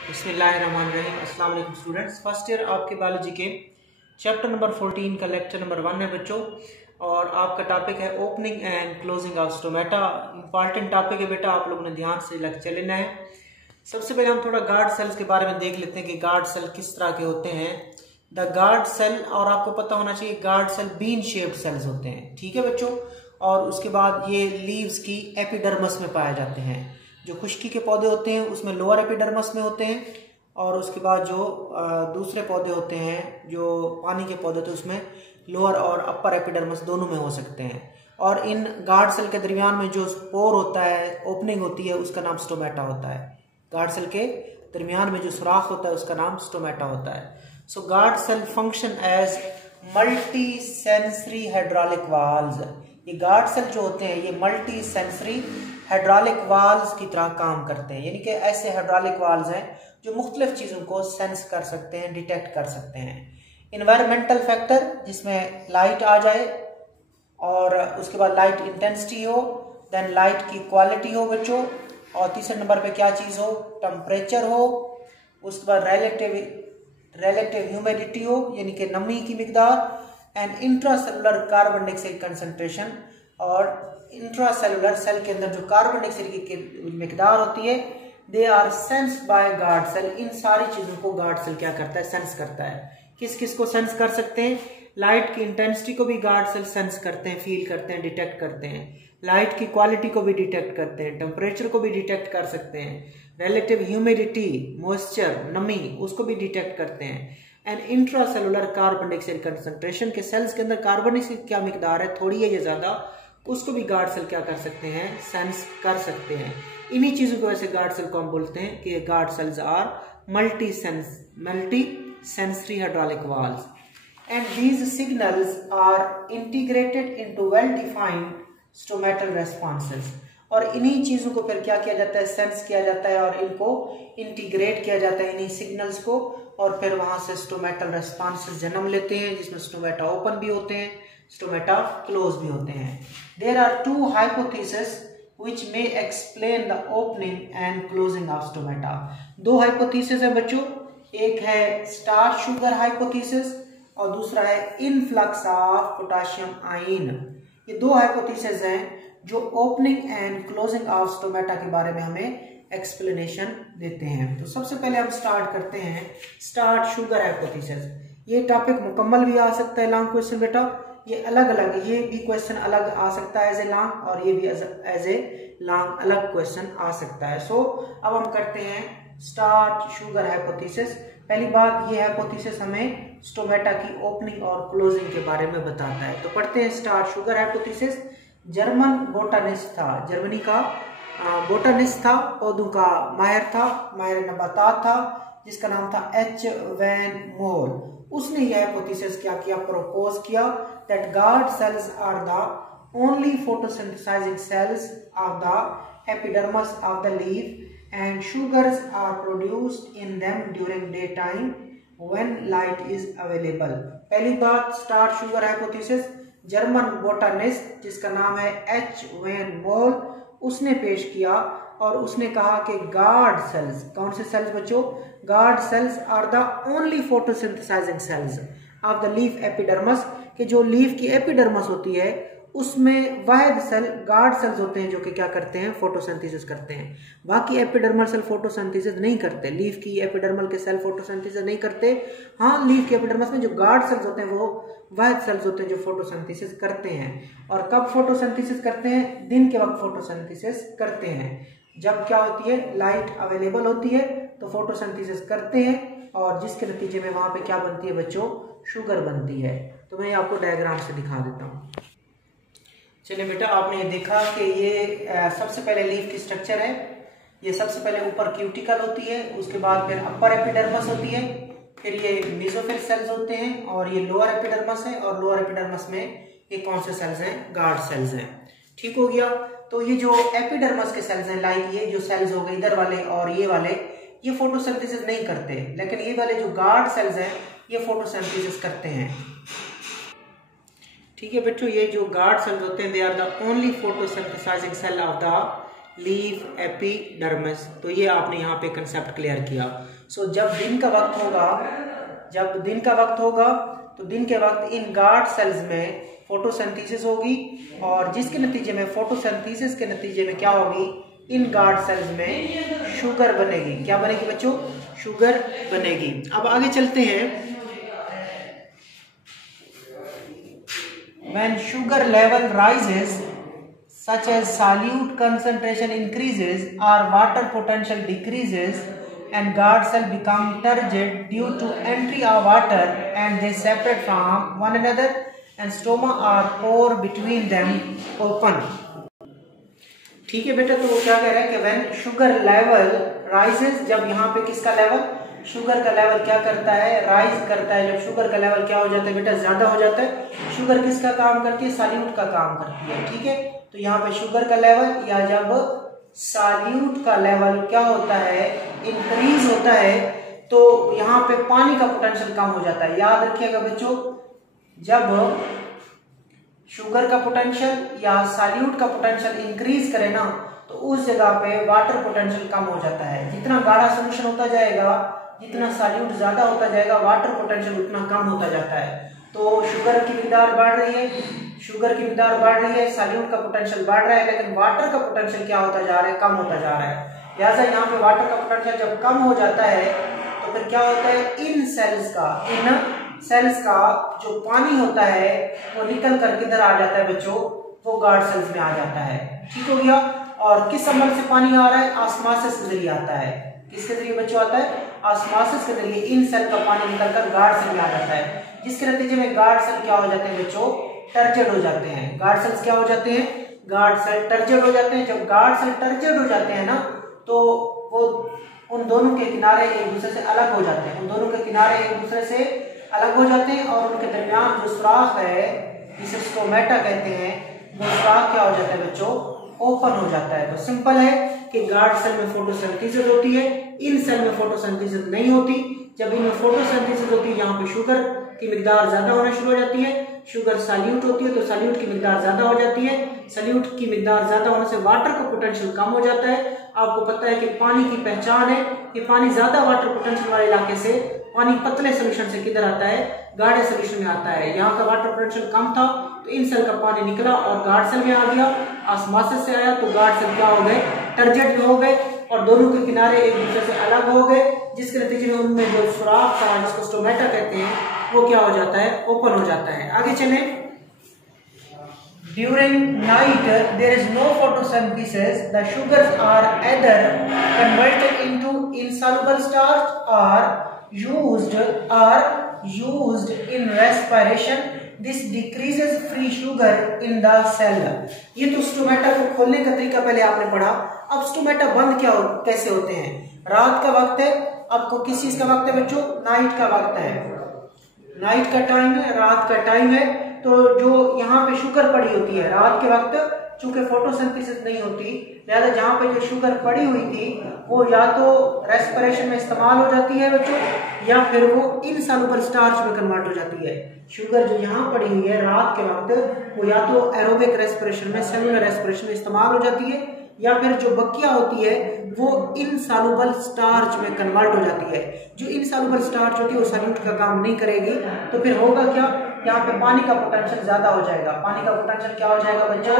बिस्मिल्लाहिर्रहमानिर्रहीम। अस्सलाम वालेकुम स्टूडेंट्स। फर्स्ट ईयर आपके बायोलॉजी के चैप्टर नंबर 14 का लेक्चर नंबर 1 है बच्चों, और आपका टॉपिक है opening and closing of stomata. Important topic है बेटा, आप लोगों ने ध्यान से लेक्चर लेना है। सबसे पहले हम थोड़ा गार्ड सेल्स के बारे में देख लेते हैं कि गार्ड सेल किस तरह के होते हैं। द गार्ड सेल, और आपको पता होना चाहिए guard cell bean shaped cells होते हैं, ठीक है बच्चों। और उसके बाद ये लीव्स की एपिडर्मस में पाए जाते हैं। जो खुश्की के पौधे होते हैं उसमें लोअर एपिडर्मस में होते हैं, और उसके बाद जो दूसरे पौधे होते हैं जो पानी के पौधे होते हैं उसमें लोअर और अपर एपिडर्मस दोनों में हो सकते हैं। और इन गार्ड सेल के दरमियान में जो स्पोर होता है, ओपनिंग होती है, उसका नाम स्टोमेटा होता है। गार्ड सेल के दरमियान में जो सुराख होता है उसका नाम स्टोमेटा होता है। So guard cell function as multi sensory hydraulic valves. ये गार्ड सेल जो होते हैं ये मल्टी सेंसरी हाइड्रोलिक वाल्व्स की तरह काम करते हैं, यानी कि ऐसे हाइड्रोलिक वाल्व्स हैं जो मुख्तलिफ चीज़ों को सेंस कर सकते हैं, डिटेक्ट कर सकते हैं। इन्वायरमेंटल फैक्टर, जिसमें लाइट आ जाए, और उसके बाद लाइट इंटेंसिटी हो, देन लाइट की क्वालिटी हो बच्चों, और तीसरे नंबर पे क्या चीज़ हो, टेम्परेचर हो, उसके बाद रिलेटिव ह्यूमिडिटी हो यानी कि नमी की मिकदार, and intracellular carbon dioxide concentration. और इंट्रासेलुलर सेल के अंदर जो कार्बन डाइऑक्साइड की मिकदार होती है, they are sensed by guard cell. इन सारी चीजों को गार्ड सेल क्या करता है, सेंस करता है। किस किस को सेंस कर सकते हैं? लाइट की इंटेंसिटी को भी गार्ड सेल सेंस करते हैं, फील करते हैं, डिटेक्ट करते हैं। लाइट की क्वालिटी को भी डिटेक्ट करते हैं, टेम्परेचर को भी डिटेक्ट कर सकते हैं, रिलेटिव ह्यूमिडिटी, मॉइस्चर, नमी, उसको भी डिटेक्ट करते हैं। And intracellular carbon dioxide concentration, के सेल्स के अंदर कार्बन डाइऑक्साइड क्या मिकदार है, थोड़ी है या ज्यादा, उसको भी गार्ड सेल क्या कर सकते हैं, सेंस कर सकते हैं। इन्हीं चीजों की वजह से गार्ड सेल को हम बोलते हैं कि guard cells are multi sensory hydraulic valves, and these signals are integrated into well defined stomatal responses. और इन्हीं चीजों को फिर क्या किया जाता है, सेंस किया जाता है, और इनको इंटीग्रेट किया जाता है इन्हीं सिग्नल्स को, और फिर वहां से स्टोमेटल रेस्पॉन्सेस जन्म लेते हैं, जिसमें स्टोमेटा ओपन भी होते हैं, स्टोमेटा क्लोज भी होते हैं। There are two hypothesis which may explain the opening and closing of stomata। दो हाइपोथेसिस है बच्चों, एक है स्टार्च शुगर हाइपोथेसिस और दूसरा है इनफ्लक्स ऑफ पोटेशियम आयन। ये दो हाइपोथेसिस हैं जो opening and closing of stomata के बारे में हमें एक्सप्लेनेशन देते हैं। तो सबसे पहले हम स्टार्ट करते हैं स्टार्च शुगर हाइपोथेसिस। ये टॉपिक मुकम्मल भी आ सकता है लॉन्ग क्वेश्चन बेटा, ये अलग अलग, ये भी क्वेश्चन अलग आ सकता है एज ए लॉन्ग, और ये भी एज ए लॉन्ग अलग क्वेश्चन आ सकता है। सो अब हम करते हैं स्टार्च शुगर हाइपोथेसिस। पहली बात, ये हाइपोथेसिस हमें स्टोमेटा की ओपनिंग और क्लोजिंग के बारे में बताता है। तो पढ़ते हैं starch sugar hypothesis. German botanist था, जर्मनी का बोटानिस्ट था, पौधों का माहिर था, माहिर नबातात था, जिसका नाम था एच वैन मोल। उसने यह हाइपोथेसिस क्या किया, प्रपोज किया that guard cells are the only photosynthesizing cells of the epidermis of the leaf and sugars are produced in them during daytime when light is available। पहली बात, starch sugar hypothesis German botanist जिसका नाम है H van मोल, उसने पेश किया, और उसने कहा कि गार्ड सेल्स, कौन से सेल्स बच्चों, guard cells are the only photosynthesizing cells of the leaf epidermis, कि जो लीफ की एपिडर्मस होती है उसमें वाहिद सेल गार्ड सेल्स होते हैं जो कि क्या करते हैं, फोटोसिंथेसिस करते हैं। बाकी एपिडर्मल सेल फोटोसिंथेसिस नहीं करते, लीफ की एपिडर्मल के सेल फोटोसिंथेसिस नहीं करते। हाँ, लीफ के एपिडर्मस में जो गार्ड सेल्स होते हैं वो वाहिद सेल्स होते हैं जो फोटोसिंथेसिस करते हैं। और कब फोटोसिंथेसिस करते हैं, दिन के वक्त फोटोसिंथेसिस करते हैं। जब क्या होती है, लाइट अवेलेबल होती है तो फोटोसिंथेसिस करते हैं, और जिसके नतीजे में वहां पे क्या बनती है बच्चों, शुगर बनती है। तो मैं आपको डायग्राम से दिखा देता हूँ। चलिए बेटा, आपने ये देखा कि ये सबसे पहले लीफ की स्ट्रक्चर है। ये सबसे पहले ऊपर क्यूटिकल होती है, उसके बाद फिर अपर एपिडर्मस होती है, फिर ये मेसोफिल सेल्स होते हैं, और ये लोअर एपिडर्मस है, और लोअर एपिडर्मस में ये कौन से सेल्स हैं, गार्ड सेल्स हैं। ठीक हो गया। तो ये जो एपिडर्मस के सेल्स हैं, लाइक ये जो सेल्स हो गए इधर वाले और ये वाले, ये फोटोसिंथेसिस नहीं करते, लेकिन ये वाले जो गार्ड सेल्स हैं ये फोटोसिंथेसिस करते हैं। ठीक है बच्चों, ये जो गार्ड सेल्स होते हैं they are the only photosynthesizing cell of the leaf, epidermis. तो ये आपने यहाँ पे कंसेप्ट क्लियर किया। सो जब दिन का वक्त होगा तो दिन के वक्त इन गार्ड सेल्स में फोटोसिंथेसिस होगी, और जिसके नतीजे में फोटोसिंथेसिस के नतीजे में क्या होगी, इन गार्ड सेल्स में शुगर बनेगी। क्या बनेगी बच्चों? शुगर बनेगी। अब आगे चलते हैं। When sugar level rises, such as solute concentration increases or water potential decreases, and guard cell become turgid due to entry of water, and they separate from one another, and stoma or pore between them open। ठीक है बेटा, तो वो क्या कह रहा है कि when sugar level rises, जब यहाँ पे किसका लेवल, शुगर का लेवल क्या करता है, राइज करता है। जब शुगर का लेवल क्या हो जाता है बेटा, ज्यादा हो जाता है। शुगर किसका काम करती है, सॉल्यूट का काम करती है। ठीक है, तो यहाँ पे शुगर का लेवल या जब सॉल्यूट का लेवल क्या होता है, इंक्रीज होता है, तो यहाँ पे पानी का पोटेंशियल कम हो जाता है। याद रखिएगा बच्चों, जब शुगर का पोटेंशियल या सॉल्यूट का पोटेंशियल इंक्रीज करे ना, तो उस जगह पे वाटर पोटेंशियल कम हो जाता है। जितना गाढ़ा सोल्यूशन होता जाएगा, जितना सॉल्यूट ज्यादा होता जाएगा, वाटर पोटेंशियल उतना कम होता जाता है। तो शुगर की मिकदार बढ़ रही है, सॉल्यूट का पोटेंशियल बढ़ रहा है, लेकिन वाटर का पोटेंशियल क्या होता जा रहा है, कम होता जा रहा है। लिहाजा यहाँ पे वाटर का पोटेंशियल जब कम हो जाता है, तो फिर क्या होता है, इन सेल्स का जो पानी होता है वो निकल कर किधर आ जाता है बच्चों, वो गार्ड सेल्स में आ जाता है। ठीक हो गया। और किस संबंध से पानी आ रहा है, ऑस्मोसिस के जरिए आता है। किसके जरिए बच्चों आता है, ऑस्मोसिस के जरिए इन सेल का पानी निकलकर गार्ड सेल में आ जाता है, जिसके नतीजे में गार्ड सेल क्या हो जाते हैं बच्चों, टर्जिड हो जाते हैं। गार्ड सेल्स क्या हो जाते हैं, गार्ड सेल टर्जिड हो जाते हैं। जब गार्ड सेल टर्जिड हो जाते हैं ना, तो वो उन दोनों के किनारे एक दूसरे से अलग हो जाते हैं, और उनके दरमियान जो सुराख है, जिसे स्टोमेटा कहते हैं, वो सुराख क्या हो जाता है बच्चों, ओपन हो जाता है। तो सिंपल है कि गार्ड सेल में फोटोसिंथेसिस होती है, इन सेल में फोटोसिंथेसिस नहीं होती। जब इनमें फोटोसिंथेसिस होती है, यहाँ पे शुगर की मिकदार ज्यादा होना शुरू हो जाती है। शुगर सॉल्यूट होती है, तो सॉल्यूट की मिकदार ज्यादा हो जाती है। सॉल्यूट की मिकदार ज्यादा होने से वाटर का पोटेंशियल कम हो जाता है। आपको पता है कि पानी की पहचान है कि पानी ज्यादा वाटर पोटेंशियल वाले इलाके से, पानी पतले सोल्यूशन से किधर आता है, गाढ़े सोल्यूशन में आता है। यहाँ का वाटर पोटेंशियल कम था, तो इन सेल का पानी निकला और गार्ड सेल में आ गया। ऑस्मोसिस से आया तो गार्ड सेल क्या हो गए, टर्जिड में हो गए, और दोनों के किनारे एक दूसरे से अलग हो गए, जिसके नतीजे में उनमें जो सुराख था, जिसको स्टोमेटा कहते हैं, वो क्या हो जाता है, ओपन हो जाता है। आगे चले। During night there is no photosynthesis. The sugars are either converted into insoluble starch or used in respiration. This decreases free sugar in the cell. ये तो स्टोमेटा को खोलने का तरीका पहले आपने पढ़ा। अब स्टोमेटा बंद कैसे होते हैं। रात का वक्त है, आपको किस चीज का वक्त है बच्चों, नाइट का वक्त है, नाइट का टाइम है, रात का टाइम है। तो जो यहाँ पे शुगर पड़ी होती है रात के वक्त, चूंकि फोटोसिंथेसिस नहीं होती, लिहाजा जहाँ पे जो शुगर पड़ी हुई थी वो या तो रेस्पिरेशन में इस्तेमाल हो जाती है बच्चों, या फिर वो इनसॉल्युबल स्टार्च में कन्वर्ट हो जाती है। शुगर जो यहाँ पड़ी हुई है रात के वक्त, वो या तो एरोबिक रेस्पिरेशन में, सेलुलर रेस्पिरेशन में इस्तेमाल हो जाती है, या फिर जो बकिया होती है वो इनसॉल्युबल स्टार्च में कन्वर्ट हो जाती है। जो इनसॉल्युबल स्टार्च होती है वो सॉल्यूट का काम नहीं करेगी, तो फिर होगा क्या, यहाँ पे पानी का पोटेंशियल ज्यादा हो जाएगा। पानी का पोटेंशियल क्या हो जाएगा बच्चों,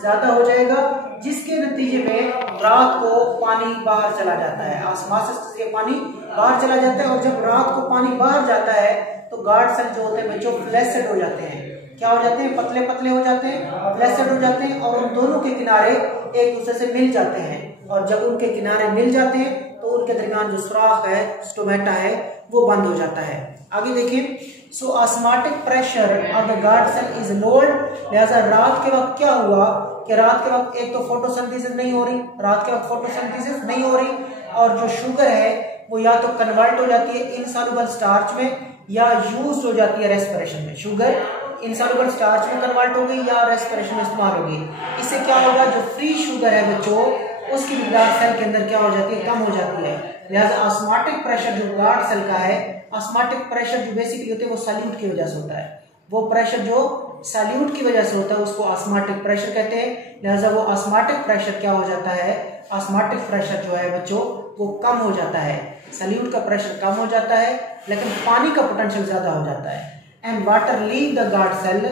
ज्यादा हो जाएगा, जिसके नतीजे में रात को पानी बाहर चला जाता है। ऑस्मोसिस से पानी बाहर चला जाता है, और जब रात को पानी बाहर जाता है तो गार्ड सेल जो होते हैं बच्चों फ्लैसिड हो जाते हैं। क्या हो जाते हैं, पतले पतले हो जाते हैं, फ्लैसिड हो जाते हैं, और उन दोनों के किनारे एक दूसरे से मिल जाते हैं। और जब उनके किनारे मिल जाते हैं तो उनके दरमियान जो सुराख है, स्टोमेटा है, वो बंद हो जाता है। आगे देखिए। So osmotic pressure of the guard cell is lowered. लिहाजा रात के वक्त क्या हुआ कि रात के वक्त एक तो फोटोसिंथेसिस नहीं हो रही, और जो शुगर है वो या तो कन्वर्ट हो जाती है इनसॉल्युबल स्टार्च में, या यूज हो जाती है रेस्पिरेशन में। शुगर इनसॉल्युबल स्टार्च में कन्वर्ट हो गई या रेस्पिरेशन में इस्तेमाल हो गई। इससे क्या होगा, जो फ्री शुगर है बच्चों, उसकी मिकदार सेल के अंदर क्या हो जाती है, कम हो जाती है। लिहाजा ऑस्मोटिक प्रेशर जो गार्ड सेल का है, ऑस्मोटिक प्रेशर जो बेसिकली होते हैं वो सॉल्यूट की वजह से होता है। वो प्रेशर जो सैल्यूट की वजह से होता है उसको ऑस्मोटिक प्रेशर कहते हैं। लिहाजा वो ऑस्मोटिक प्रेशर क्या हो जाता है, ऑस्मोटिक प्रेशर जो है बच्चों वो कम हो जाता है। सैल्यूट का प्रेशर कम हो जाता है लेकिन पानी का पोटेंशियल ज्यादा हो जाता है। And water leave the guard cell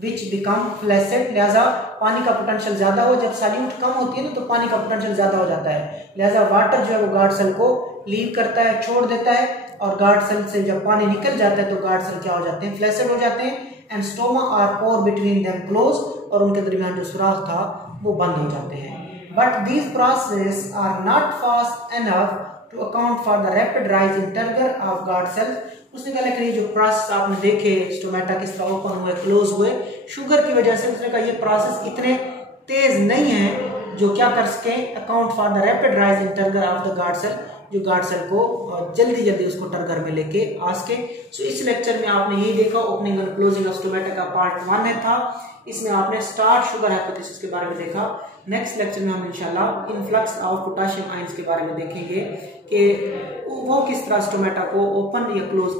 which become flaccid. लिहाजा पानी का पोटेंशियल ज्यादा हो, जब सैल्यूट कम होती है ना तो पानी का पोटेंशियल ज्यादा हो जाता है। लिहाजा वाटर जो है वो गार्ड सेल को लीव करता है, छोड़ देता है, और गार्ड सेल से जब पानी निकल जाता है तो गार्ड सेल क्या हो जाते हैं, फ्लैसिड हो जाते हैं। And stoma or pore between them close, और उनके दरमियान जो सुराख था वो बंद हो जाते हैं। But these process are not fast enough to account for the rapid rise in turgor of guard cells. उसने कहा लेकिन ये जो प्रोसेस आपने देखे स्टोमेटा किस तरह ओपन हुए क्लोज हुए शुगर की वजह से, उसने कहा ये प्रोसेस इतने तेज नहीं है जो क्या कर सके account for the rapid rise in turgor of the guard cell, जो गार्ड सेल को जल्दी उसको टर्गर में लेके आ सके। सो इस लेक्चर में आपने यही देखा opening and closing of stomata का पार्ट 1 है था। इसमें आपने स्टार्ट शुगर हाइपोथेसिस के बारे में देखा। नेक्स्ट लेक्चर में हम इंशाल्लाह इन्फ्लक्स ऑफ पोटेशियम आयंस के बारे में देखेंगे कि वो किस तरह स्टोमेटा को ओपन या क्लोज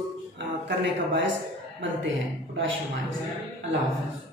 करने का बायस बनते हैं पोटेशियम आयंस। अल्लाह हाफ़िज़।